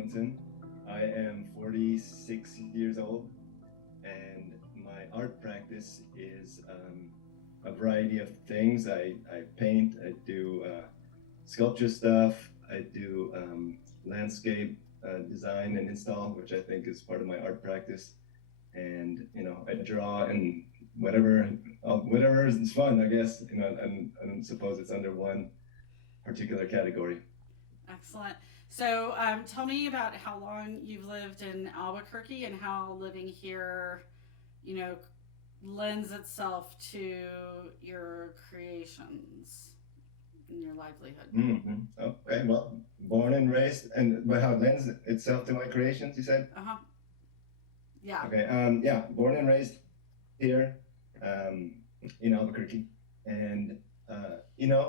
Tomlinson. I am 46 years old, and my art practice is a variety of things. I paint, I do sculpture stuff, I do landscape design and install, which I think is part of my art practice. And I draw and whatever is fun, I guess. I don't suppose it's under one particular category. Excellent. So, tell me about how long you've lived in Albuquerque and how living here, you know, lends itself to your creations and your livelihood. Okay, well, born and raised, and but how it lends itself to my creations, you said? Uh huh. Yeah. Okay, yeah, born and raised here um, in Albuquerque, and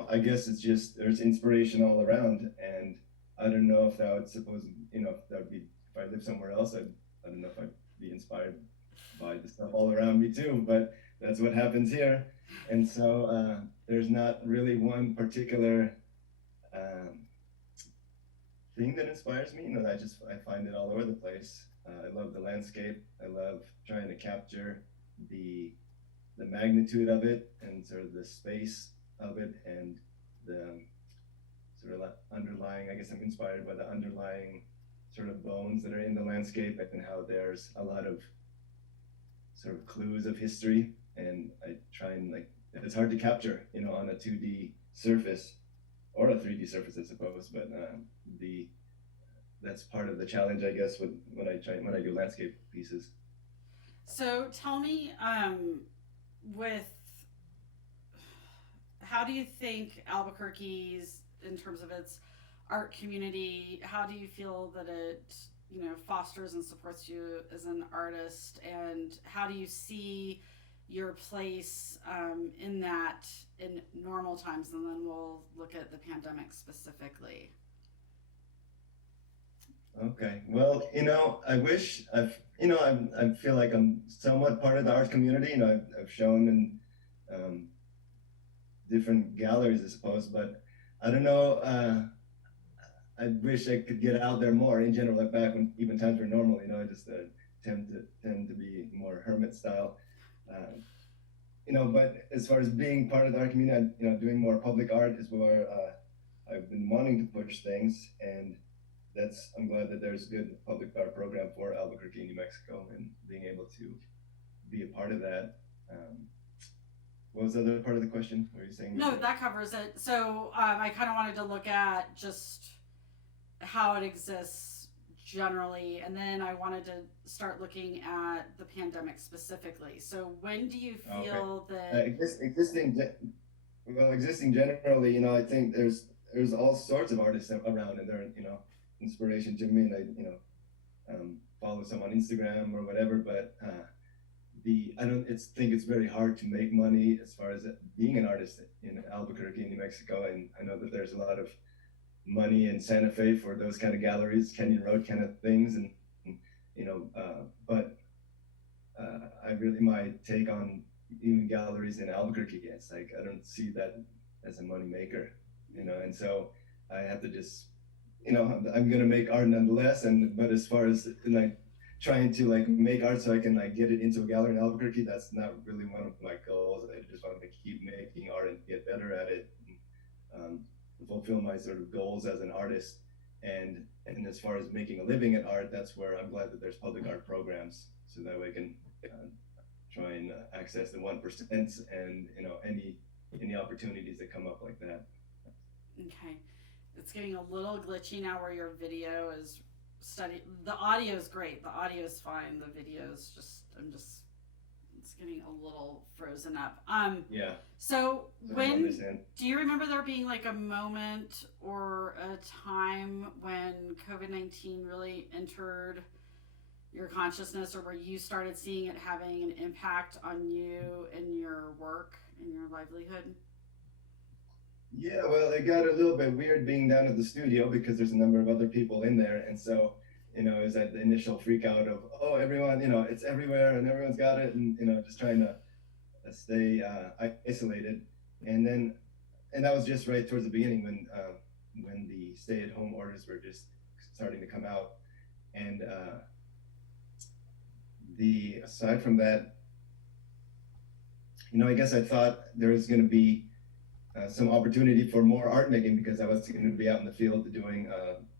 I guess it's just there's inspiration all around, and I don't know if that would suppose, if that would be if I lived somewhere else, I don't know if I'd be inspired by the stuff all around me too, but that's what happens here, and so there's not really one particular um, thing that inspires me. I find it all over the place. I love the landscape. I love trying to capture the the magnitude of it and sort of the space of it and the sort of underlying. I guess I'm inspired by the underlying sort of bones that are in the landscape and how there's a lot of sort of clues of history. And I try and like it's hard to capture, on a 2D surface or a 3D surface, I suppose. But the that's part of the challenge, I guess, with when I do landscape pieces. So, tell me, with how do you think Albuquerque's, in terms of its art community, how do you feel that it, fosters and supports you as an artist, and how do you see your place in that in normal times, and then we'll look at the pandemic specifically. Okay. Well, I wish I feel like I'm somewhat part of the art community. I've shown in um, different galleries, I suppose, but I don't know. I wish I could get out there more in general, like back when even times were normal. I just tend to be more hermit style. Um, but as far as being part of the art community, doing more public art is where I've been wanting to push things, and I'm glad that there's a good public art program for Albuquerque, New Mexico, and being able to be a part of that. Um, what was the other part of the question? Were you saying? No, that covers it. So I kind of wanted to look at just how it exists generally, and then I wanted to start looking at the pandemic specifically. So when do you Okay. feel that? Existing generally, I think there's all sorts of artists around, and they're inspiration to me, and follow some on Instagram or whatever. But the I don't it's think it's very hard to make money as far as being an artist in Albuquerque, New Mexico, and I know that there's a lot of money in Santa Fe for those kind of galleries, Canyon Road kind of things, and but I really my take on even galleries in Albuquerque, it's like I don't see that as a money maker, and so I have to just I'm gonna make art nonetheless, and but as far as like trying to like make art so I can like get it into a gallery in Albuquerque, that's not really one of my goals. I just want to keep making art and get better at it, and, fulfill my sort of goals as an artist. And as far as making a living at art, that's where I'm glad that there's public art programs, so that way I can try and access the 1% and any opportunities that come up like that. Okay, it's getting a little glitchy now where your video is study. The audio is great. The audio is fine. The video is just I'm just it's getting a little frozen up. Yeah, So so I when understand. do you remember there being like a moment or a time when COVID-19 really entered your consciousness, or where you started seeing it having an impact on you and your work and your livelihood? Yeah, well, it got a little bit weird being down at the studio because there's a number of other people in there, and so it was that the initial freak out of everyone, it's everywhere and everyone's got it, and just trying to stay isolated, and then that was just right towards the beginning when the stay-at-home orders were just starting to come out. And the aside from that, I guess I thought there was going to be some opportunity for more art making because I was going to be out in the field doing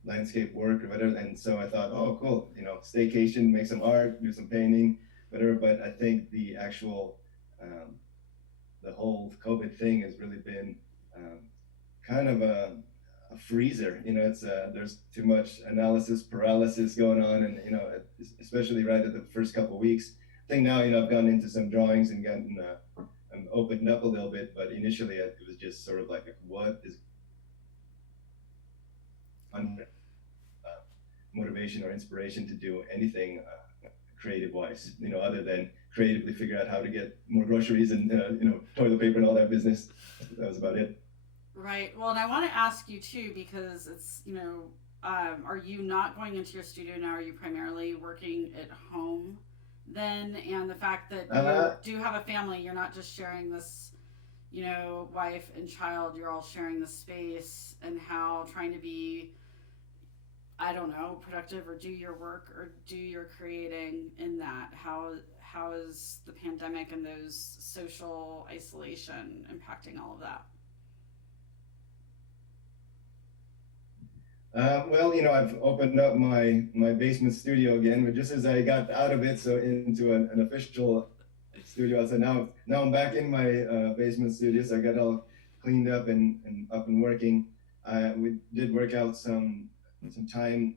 landscape work or whatever. And so I thought, oh, cool, staycation, make some art, do some painting, whatever. But I think um, the whole COVID thing has really been um, kind of a freezer. It's there's too much analysis paralysis going on, and especially right at the first couple of weeks. I think now I've gone into some drawings and gotten I'm opened up a little bit, but initially it was just sort of like, what is under motivation or inspiration to do anything creative wise, other than creatively figure out how to get more groceries and toilet paper and all that business. That was about it. Right. Well, and I want to ask you too, because it's, are you not going into your studio now? Are you primarily working at home then? And the fact that you do have a family, you're not just sharing this, wife and child, you're all sharing the space, and how trying to be, I don't know, productive or do your work or do your creating in that. How is the pandemic and those social isolation impacting all of that? Well, I've opened up my basement studio again, but just as I got out of it, so into an official studio. So now I'm back in my basement studio. So I got all cleaned up and up and working. We did work out some time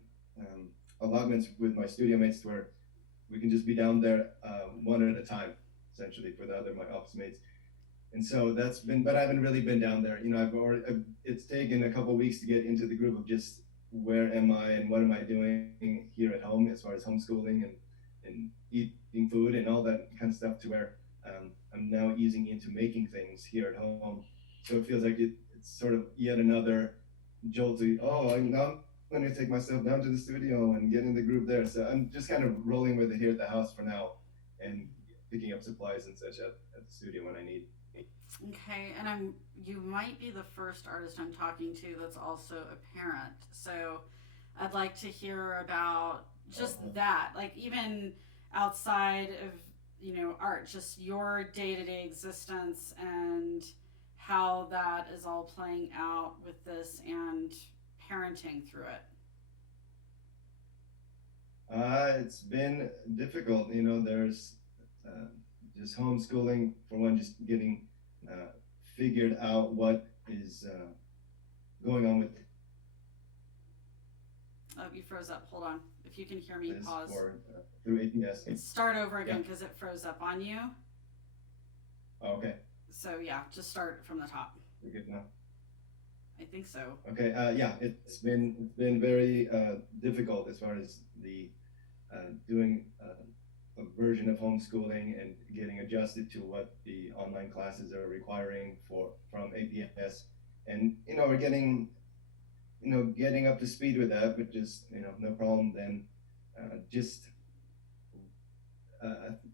allotments with my studio mates where we can just be down there one at a time, essentially, for my office mates. And so but I haven't really been down there. It's taken a couple of weeks to get into the groove of just where am I and what am I doing here at home as far as homeschooling and eating food and all that kind of stuff, to where I'm now easing into making things here at home. So it feels like it's sort of yet another jolt to, I'm now going to take myself down to the studio and get in the groove there. So I'm just kind of rolling with it here at the house for now and picking up supplies and such at the studio when I need. Okay, and you might be the first artist I'm talking to that's also a parent. So I'd like to hear about just that, like even outside of, art, just your day-to-day existence and how that is all playing out with this and parenting through it. It's been difficult. There's just homeschooling, for one, just getting figured out what is going on with Oh, you froze up. Hold on. If you can hear me, this pause. or through ATS. Start over again because it froze up on you. Okay, So yeah, just start from the top. we're good now. I think so. Okay, yeah, it's been very difficult as far as the doing a version of homeschooling and getting adjusted to what the online classes are requiring from APS. And we're getting up to speed with that, but just no problem. Then just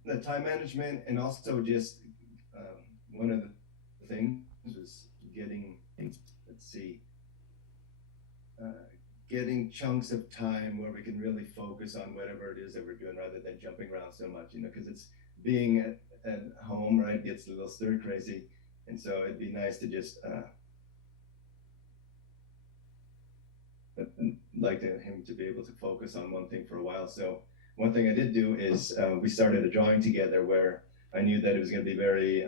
the time management, and also just one of the things was getting, let's see, getting chunks of time where we can really focus on whatever it is that we're doing rather than jumping around so much, because it's being at home, right, gets a little stir crazy. And so it'd be nice to just like him to be able to focus on one thing for a while. So one thing I did do is we started a drawing together where I knew that it was going to be very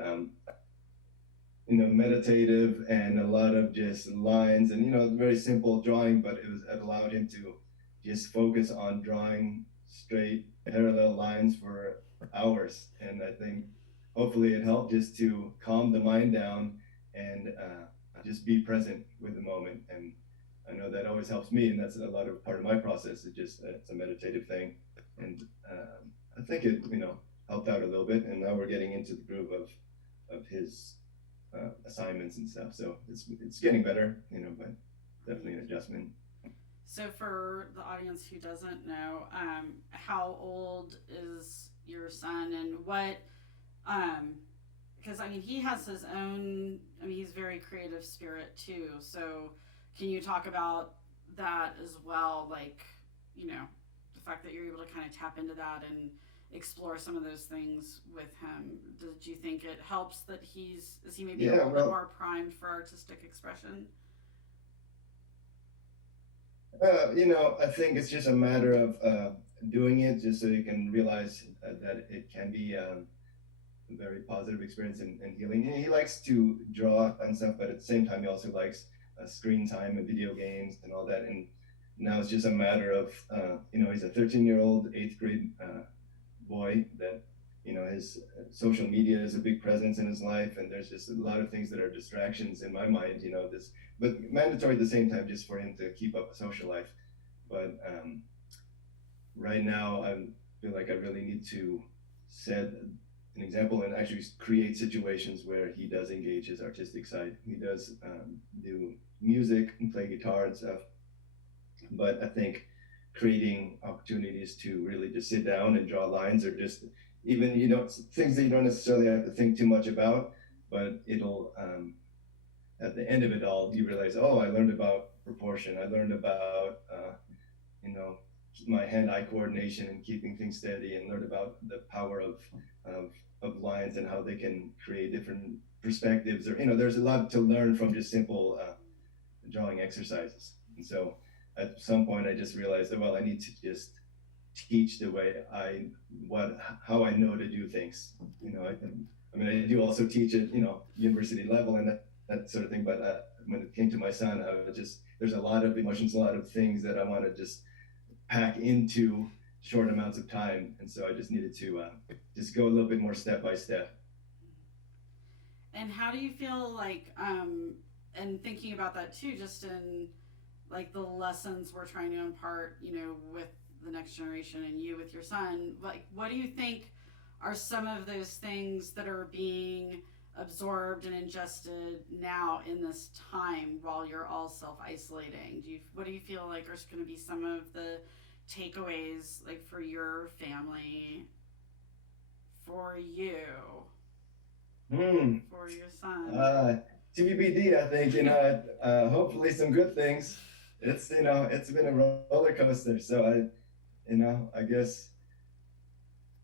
meditative and a lot of just lines and very simple drawing, but it allowed him to just focus on drawing straight parallel lines for hours. And I think hopefully it helped just to calm the mind down and just be present with the moment. And I know that always helps me, and that's a lot of part of my process. It's a meditative thing, and I think it helped out a little bit. And now we're getting into the groove of his assignments and stuff. So it's getting better, but definitely an adjustment. So for the audience who doesn't know, how old is your son, and what? Because he has his own. He's very creative spirit too. So can you talk about that as well, like, you know, the fact that you're able to kind of tap into that and explore some of those things with him? Did you think it helps that is he maybe a Yeah, little bit well, more primed for artistic expression? I think it's just a matter of doing it just so you can realize that it can be a very positive experience and healing. He likes to draw and stuff, but at the same time, he also likes screen time and video games and all that. And now it's just a matter of, he's a 13-year-old, eighth grade boy that, his social media is a big presence in his life. And there's just a lot of things that are distractions in my mind, but mandatory at the same time just for him to keep up a social life. But right now, I feel like I really need to set an example and actually create situations where he does engage his artistic side. He does do music and play guitar and stuff. But I think creating opportunities to really just sit down and draw lines, or just even, things that you don't necessarily have to think too much about, but it'll, at the end of it all, you realize, oh, I learned about proportion. I learned about, you know, my hand-eye coordination and keeping things steady, and learned about the power of, of lines and how they can create different perspectives. Or, there's a lot to learn from just simple drawing exercises. And so at some point, I just realized that, well, I need to just teach the way how I know to do things. I do also teach at, university level and that sort of thing. But when it came to my son, there's a lot of emotions, a lot of things that I want to just pack into short amounts of time. And so I just needed to just go a little bit more step by step. And how do you feel like, and thinking about that too, just in like the lessons we're trying to impart, with the next generation and you with your son, like, what do you think are some of those things that are being absorbed and ingested now in this time while you're all self-isolating? What do you feel like are going to be some of the takeaways, like, for your family, for you, Hmm. for your son? TBD, I think, hopefully some good things. It's been a roller coaster. So I guess,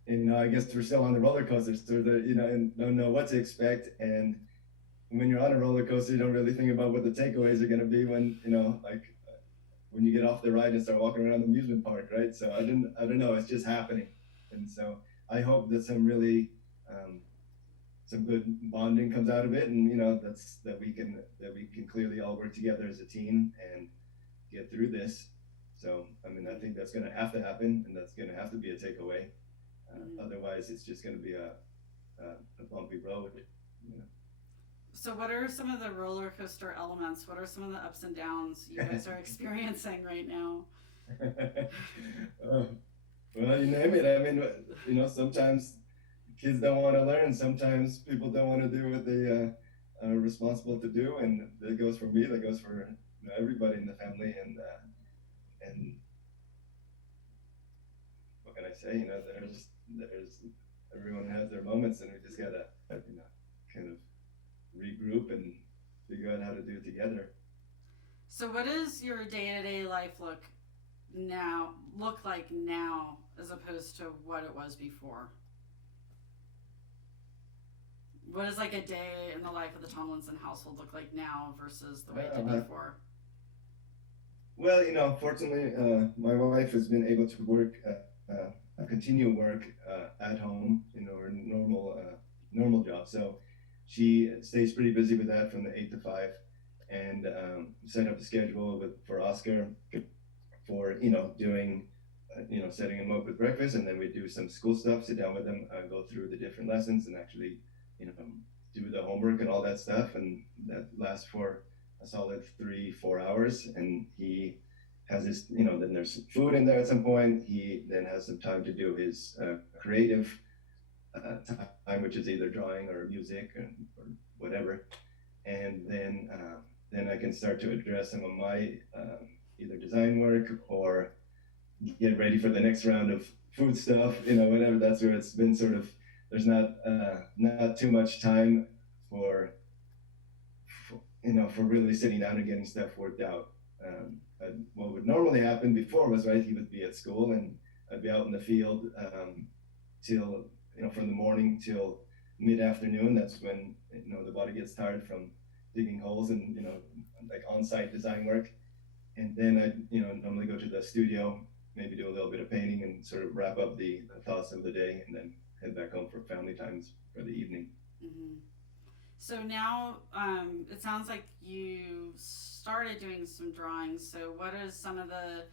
I guess we're still on the roller coaster, so that, and don't know what to expect. And when you're on a roller coaster, you don't really think about what the takeaways are going to be when, like when you get off the ride and start walking around the amusement park, right? So I don't know. It's just happening. And so I hope that some good bonding comes out of it, and that we can clearly all work together as a team and get through this. So I think that's going to have to happen, and that's going to have to be a takeaway. Otherwise, it's just going to be a bumpy road. So, what are some of the roller coaster elements? What are some of the ups and downs you guys are experiencing right now? Well, you name it. Sometimes kids don't want to learn. Sometimes people don't want to do what they are responsible to do, and that goes for me. That goes for everybody in the family. And what can I say? There's everyone has their moments, and we just gotta kind of regroup and figure out how to do it together. So, what does your day-to-day life look like now as opposed to what it was before? What does like a day in the life of the Tomlinson household look like now versus the way it did before? Well, fortunately, my wife has been able to work, continue work at home, her normal job. So she stays pretty busy with that from the 8 to 5, and set up a schedule for Oscar for doing, setting him up with breakfast, and then we do some school stuff, sit down with him, go through the different lessons, and actually do the homework and all that stuff, and that lasts for a solid 3-4 hours. And he has this, then there's food in there at some point. He then has some time to do his creative time, which is either drawing or music or whatever. And then I can start to address some of my either design work or get ready for the next round of food stuff, whatever. That's where it's been sort of, there's not too much time for really sitting down and getting stuff worked out. what would normally happen before was, right, he would be at school and I'd be out in the field till, from the morning till mid-afternoon. That's when, the body gets tired from digging holes and, like on-site design work. And then I, normally go to the studio, maybe do a little bit of painting and sort of wrap up the thoughts of the day, and then head back home for family times for the evening. Mm-hmm. So now it sounds like you started doing some drawings. So what are some of the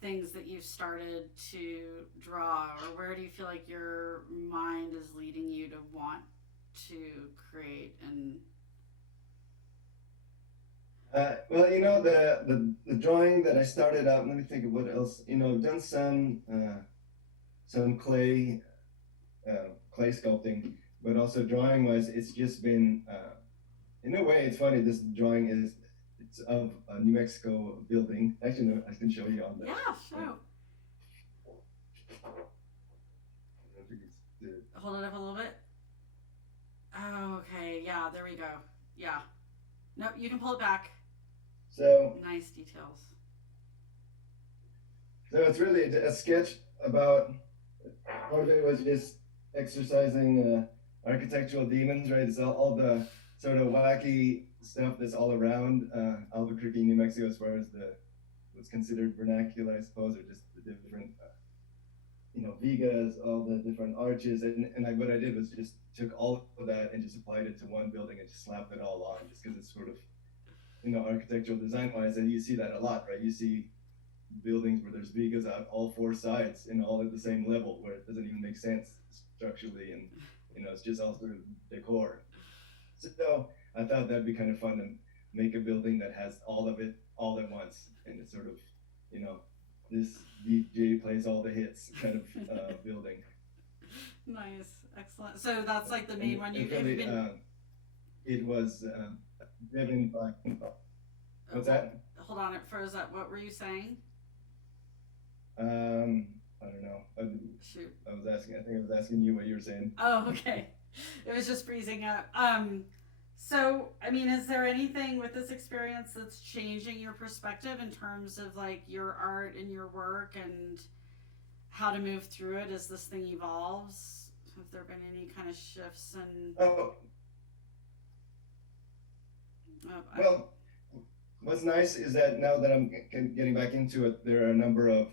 things that you've started to draw, or where do you feel like your mind is leading you to want to create and Well, the drawing that I started out. Let me think of what else. I've done some clay sculpting, but also drawing wise, it's just been in a way. It's funny. This drawing it's of a New Mexico building. Actually, no, I can show you on the. yeah, show. Hold it up a little bit. Oh, okay, yeah, there we go. Yeah. Nope, you can pull it back. So nice details. So it's really a sketch about. Part of it was just exercising architectural demons, right? It's all the sort of wacky stuff that's all around Albuquerque, New Mexico, as far as what's considered vernacular, I suppose, or just the different, vigas, all the different arches, and what I did was just took all of that and just applied it to one building and just slapped it all on, just because it's sort of, architectural design wise, and you see that a lot, right? You see buildings where there's vigas on all four sides and all at the same level, where it doesn't even make sense structurally, and it's just all sort of decor. So I thought that'd be kind of fun to make a building that has all of it all at once, and it's sort of, this DJ plays all the hits kind of building. Nice, excellent. So that's like the main one. You've really, been... it was driven by. What's that? Hold on, it froze up. What were you saying? I don't know. Shoot. I think I was asking you what you were saying. Oh, okay. It was just freezing up. So, I mean, is there anything with this experience that's changing your perspective in terms of like your art and your work and how to move through it as this thing evolves? Have there been any kind of shifts in? Well, what's nice is that now that I'm getting back into it, there are a number of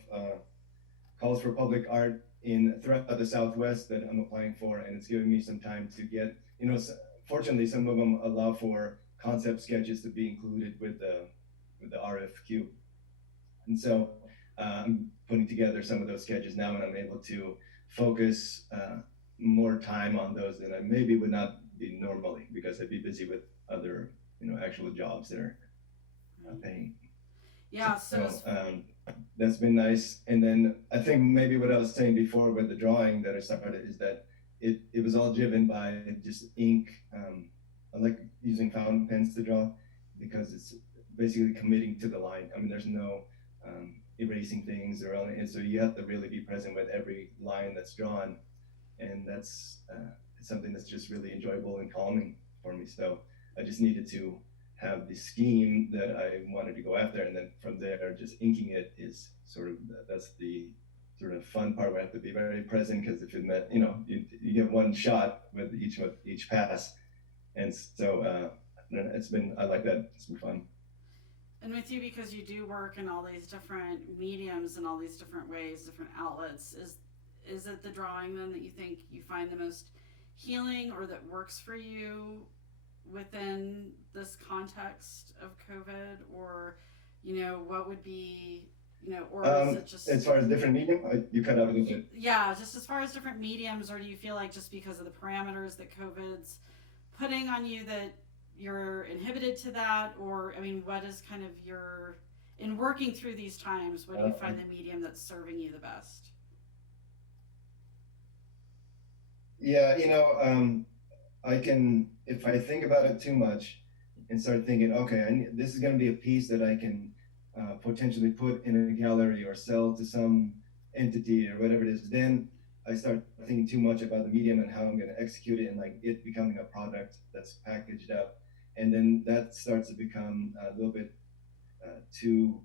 calls for public art throughout the Southwest that I'm applying for, and it's giving me some time to get, fortunately, some of them allow for concept sketches to be included with the RFQ, and so I'm putting together some of those sketches now, and I'm able to focus more time on those than I maybe would not be normally, because I'd be busy with other actual jobs that are paying. Yeah, so that's been nice. And then I think maybe what I was saying before with the drawing that I started is that it was all driven by just ink. I like using fountain pens to draw because it's basically committing to the line. I mean, there's no erasing things or anything, and so you have to really be present with every line that's drawn, and that's it's something that's just really enjoyable and calming for me. So I just needed to have the scheme that I wanted to go after, and then from there, just inking it is sort of, that's the sort of fun part where I have to be very present, because if it meant, you get one shot with each pass, and so I like that. It's been fun. And with you, because you do work in all these different mediums and all these different ways, different outlets, is it the drawing then that you think you find the most healing or that works for you within this context of COVID, or what would be or is it just as far as different medium? You cut out a little bit. Yeah, just as far as different mediums, or do you feel like just because of the parameters that COVID's putting on you that you're inhibited to that, or I mean, what is kind of in working through these times, what do you find the medium that's serving you the best? Yeah, I can, if I think about it too much and start thinking, okay, this is going to be a piece that I can potentially put in a gallery or sell to some entity or whatever it is, then I start thinking too much about the medium and how I'm going to execute it, and like it becoming a product that's packaged up. And then that starts to become a little bit too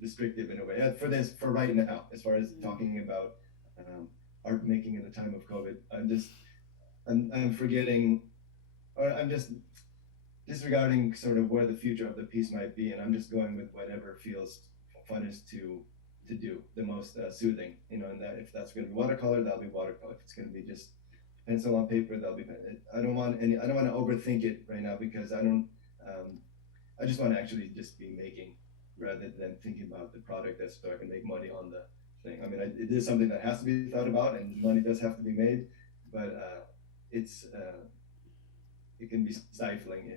restrictive in a way for right now, as far as talking about um, art making in the time of COVID. I'm forgetting, or I'm just disregarding sort of where the future of the piece might be, and I'm just going with whatever feels funnest to do, the most soothing, and that if that's going to be watercolor, that'll be watercolor. If it's going to be just pencil on paper, that'll be. I don't want to overthink it right now, because I just want to actually just be making, rather than thinking about the product that's so I can make money on the thing. I mean, it is something that has to be thought about, and money does have to be made, but it's it can be stifling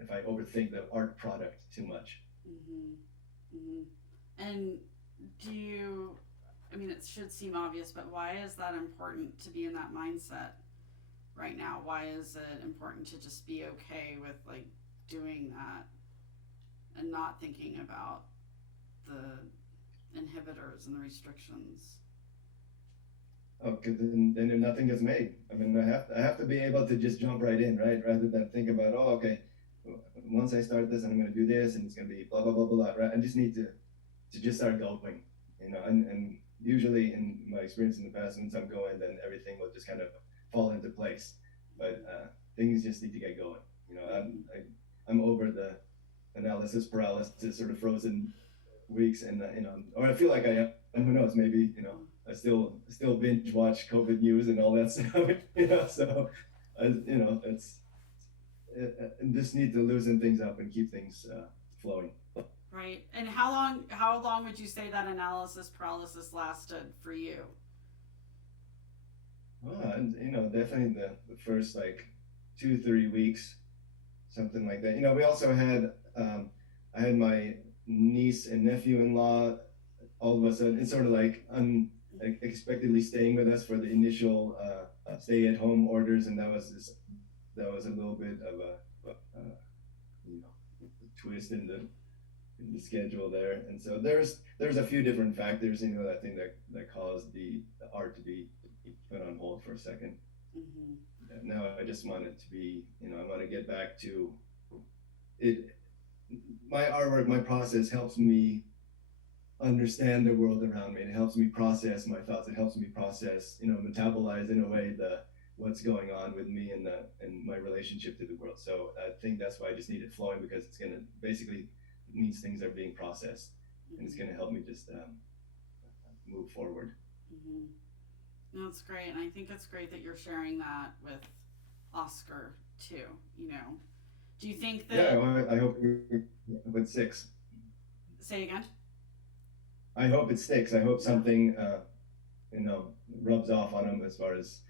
if I overthink the art product too much. Mm-hmm. Mm-hmm. And do you? I mean, it should seem obvious, but why is that important to be in that mindset right now? Why is it important to just be okay with like doing that and not thinking about the inhibitors and the restrictions? Oh, because then nothing gets made. I mean, I have to be able to just jump right in, right, rather than think about, oh, okay, once I start this, I'm going to do this, and it's going to be blah blah blah blah. Right? I just need to just start going, and usually in my experience in the past, once I'm going, then everything will just kind of fall into place. But things just need to get going. I'm over the analysis paralysis, sort of frozen weeks, and or I feel like I am. And who knows? Maybe I still binge watch COVID news and all that stuff. So it's just need to loosen things up and keep things flowing. Right. And how long would you say that analysis paralysis lasted for you? And definitely the first like 2-3 weeks, something like that. We also had I had my niece and nephew-in-law all of a sudden, it's sort of like unexpectedly staying with us for the initial stay-at-home orders, and that was a little bit of a twist in the schedule there. And so there's a few different factors, I think that caused the art to be put on hold for a second. Mm-hmm. Now I just want it to be, I want to get back to it. My artwork, my process helps me understand the world around me. It helps me process my thoughts. It helps me process, metabolize in a way what's going on with me and my relationship to the world. So I think that's why I just need it flowing, because it's gonna basically means things are being processed, and it's gonna help me just move forward. Mm-hmm. No, it's great, and I think it's great that you're sharing that with Oscar too. Do you think that? Yeah, well, I hope it sticks. Say again. I hope it sticks. I hope something rubs off on him as far as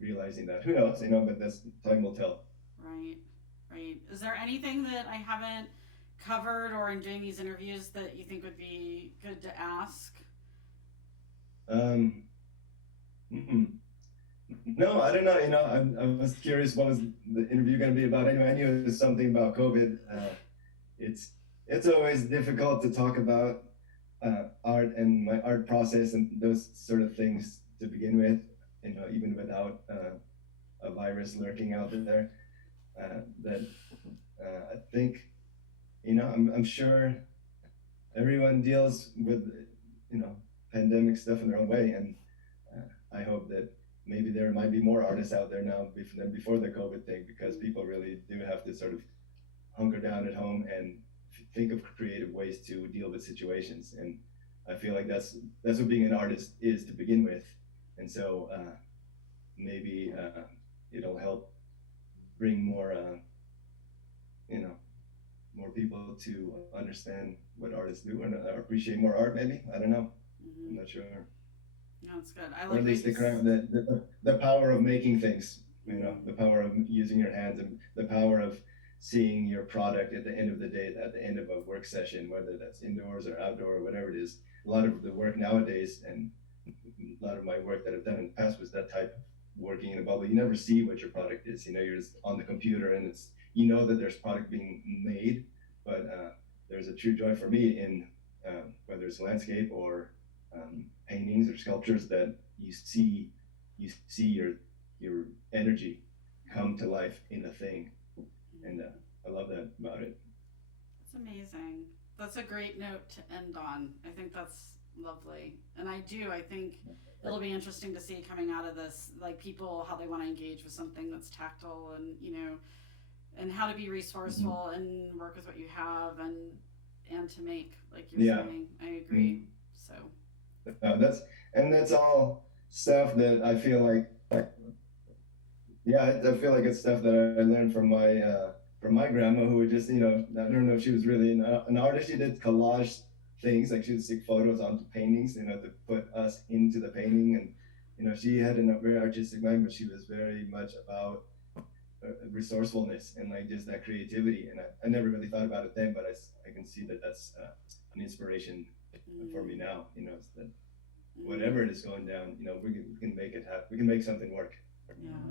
realizing that. Who knows? But this time will tell. Right. Is there anything that I haven't covered or in doing these interviews that you think would be good to ask? No, I don't know. I was curious what was the interview going to be about. Anyway, I knew it was something about COVID. It's always difficult to talk about art and my art process and those sort of things to begin with. Even without a virus lurking out there. That I think, I'm sure everyone deals with pandemic stuff in their own way, and I hope that maybe there might be more artists out there now than before the COVID thing, because people really do have to sort of hunker down at home and think of creative ways to deal with situations. And I feel like that's what being an artist is to begin with. And so maybe it'll help bring more more people to understand what artists do and appreciate more art. Maybe, I don't know. I'm not sure. No, it's good. I or at least the power of making things, the power of using your hands, and the power of seeing your product at the end of the day, at the end of a work session, whether that's indoors or outdoor or whatever it is. A lot of the work nowadays, and a lot of my work that I've done in the past, was that type of working in a bubble. You never see what your product is. You're just on the computer, and it's that there's product being made, but there's a true joy for me in whether it's landscape or paintings or sculptures, that you see your energy come to life in a thing, and I love that about it. It's amazing. That's a great note to end on. I think that's lovely. And I think it'll be interesting to see coming out of this, like people, how they want to engage with something that's tactile and, and how to be Mhm. resourceful and work with what you have and to make, like you're Yeah. saying. I agree. Mhm. So, That's all stuff that I feel like yeah, I feel like it's stuff that I learned from my grandma, who would just, I don't know if she was really an artist. She did collage things, like she would stick photos onto paintings, to put us into the painting. And she had a very artistic mind, but she was very much about resourcefulness and like just that creativity. And I never really thought about it then, but I can see that that's an inspiration for me mm, now. It's that whatever mm, it is going down, we can make it happen. We can make something work. yeah.